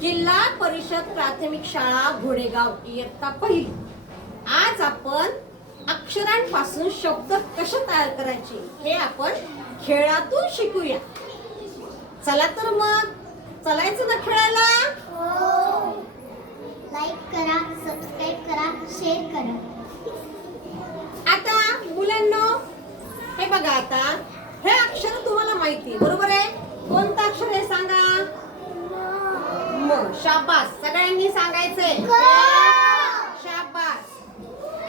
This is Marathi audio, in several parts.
जिल्हा परिषद प्राथमिक शाळा घोडेगाव इयत्ता पहिली. आज आपण अक्षरांपासून शब्द कसे तयार करायचे हे आपण खेळातून शिकूया. चला तर मग चलायचं ना खेळायला. लाईक करा, सबस्क्राईब करा, शेअर करा. आता मुलांनो हे बघा, आता हे अक्षर तुम्हाला माहिती आहे बरोबर आहे. कोणतं अक्षर आहे सांगा. म. शाबास, सगळ्यांनी सांगायचंय. शाबास.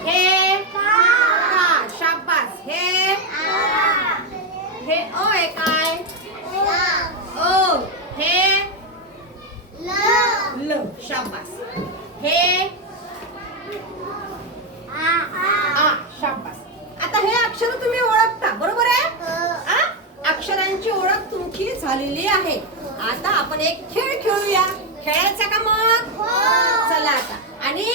हे का. शाबास. हे ओ आहे काय. ओ. हे ल. शाबास. हे आ. शाबास. आता हे अक्षर तुम्ही ओळखता बरोबर आहे. अक्षरांची ओळख तुमची झालेली आहे. आता आपण एक खेळ खेळूया. खेळायचा का मग. चला आता. आणि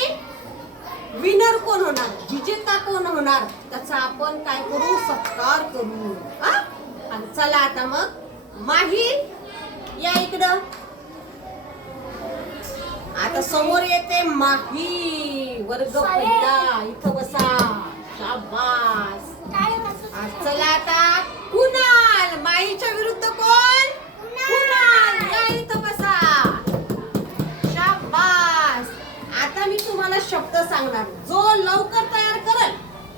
विनर कोण होणार, विजेता कोण होणार त्याचा आपण काय करू, सत्कार करू. चला आता मग माही या इकडं. आता समोर येते माही. वर्ग पहिला इथं बसा. शाबास. चला आता कुणाल. माईच्या विरुद्ध कोण. कुणाल. या इथं बसा. शाबास. आता मी तुम्हाला शब्द सांगणार, जो लवकर तयार करल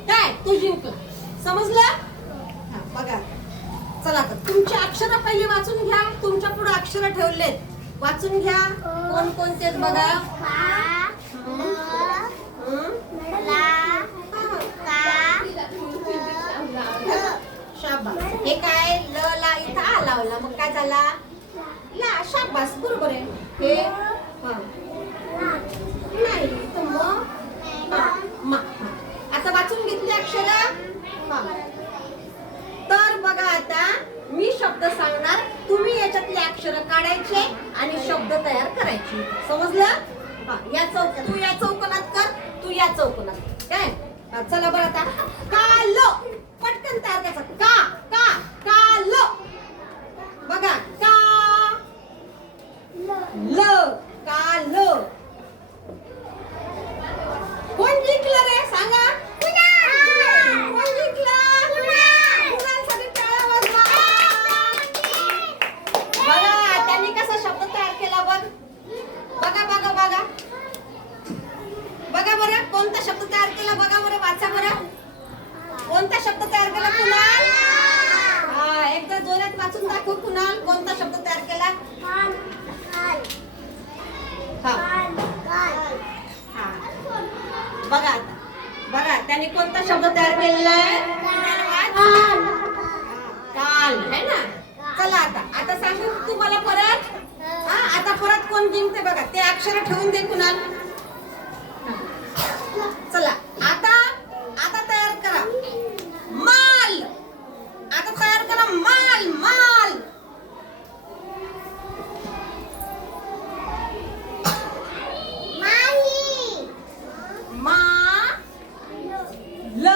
काय तो जिंकला. समजलं. बघा चला आता तुमची अक्षर पहिले वाचून घ्या. तुमच्या पुढे अक्षर ठेवलेत, वाचून घ्या. कोण कोणते बघा. शाबास. हे काय ल ला इथं आ लावला मग काय झाला ला. शाबास बरोबर आहे. हे नाही तर मग आता वाचून घेतली अक्षर. तर बघा आता मी शब्द सांगणार, तुम्ही याच्यातले अक्षर काढायचे आणि शब्द तयार करायचे. समजलं. या चौक तू या चौकोनात कर, तू या चौकोनात काय. चला बरं आता. काल. पटकन तयार करायचा. का का काल. बघा का ल. काल. कोण जिंकलं रे सांगा. कोण जिंकलं. कुणालसाठी टाळ्या वाजवा. बघा त्यांनी कसा शब्द तयार केला बघ. बघा बघा बघा बघा बरं कोणता शब्द तयार केला बघा बरं. वाचा बरं. कोणता शब्द तयार केला कुणाल. एकदा जोरात वाचून दाखव कुणाल. कोणता शब्द तयार केला. बघा आता बघा त्याने कोणता शब्द तयार केलेला आहे. काल है ना. चला आता आता सांगू तुम्हाला परत. आता परत कोण जिंकते बघा. ते अक्षर ठेवून दे कुणाल. चला आता आता तयार करा माल. आता तयार करा माल. माल. मा ल.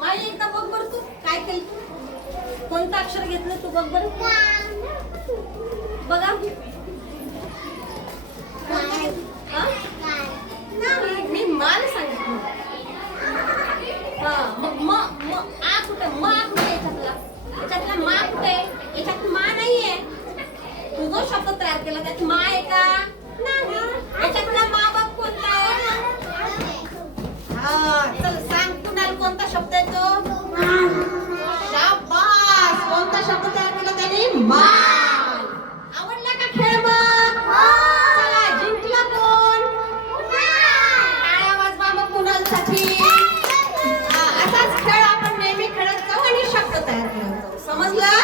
माई एकदा बघ बर तू काय केलं. कोणतं अक्षर घेतलं तू बघ बर. बघा मी माल सांगितलं. मग आ कुठे. मा कुठे याच्यातला. याच्यातला मा कुठे. याच्यात मा नाहीये. तू जो शब्द तयार केला त्यात मा आहे का नाही. याच्यातला मा बाप कोणता आहे. चल सांग कुणाल कोणता शब्द आहे तो. शाबास. कोणता शब्द तयार केला त्याने. माल. आवडला का खेळ मग. चला जिंकला कोण. टाळ्या वाजवा मग कुणालसाठी. असाच खेळ आपण नेहमी खेळत जाऊ आणि शब्द तयार करत जाऊ. समजलं.